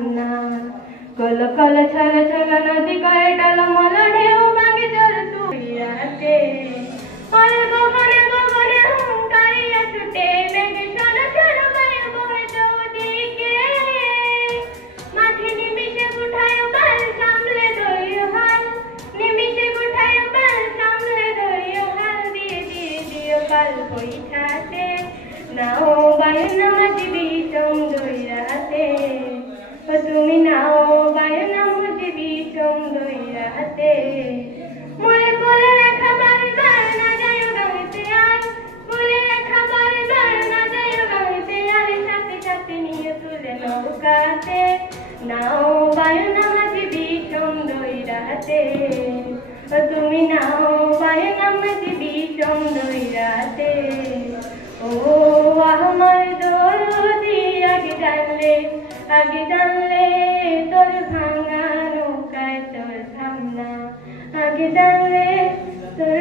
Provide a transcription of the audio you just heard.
থামনা call call ছল ছল নদী কয়ে টলমল ঢেউ ভাঙে জল তুই রাতে ওরে গগনে গগনে হুঙ্কারিয়া ছুটে মেঘ শোন শোন বায়ু বহে চৌদিকে মাঝে নিমিষে উঠায় বাল সামলে ধৈর্য হাল নিমিষে উঠায় বাল সামলে ধৈর্য হাল দিয়ে দিয়ে দিও কাল বৈঠাতে নাও বায়ু নামজিবি সঙ্গই রাতে ও তুমি নাও বায়ু নামজিবি সঙ্গই রাতে মোরে কোলে রেখা বারবার না যায় গাইতে আয় কোলে রেখা বারবার না যায় গাইতে আয় সাথে সাথে নিয়ে তুলে নৌকাতে নাও বায়ু নামজিবি সঙ্গই রাতে ও তুমি নাও বায়ু নামজিবি সঙ্গই রাতে ও আমার দরদি আগে জানলে তোর ভাঙা নৌকায় তোর থামনা আগে জানলে তোর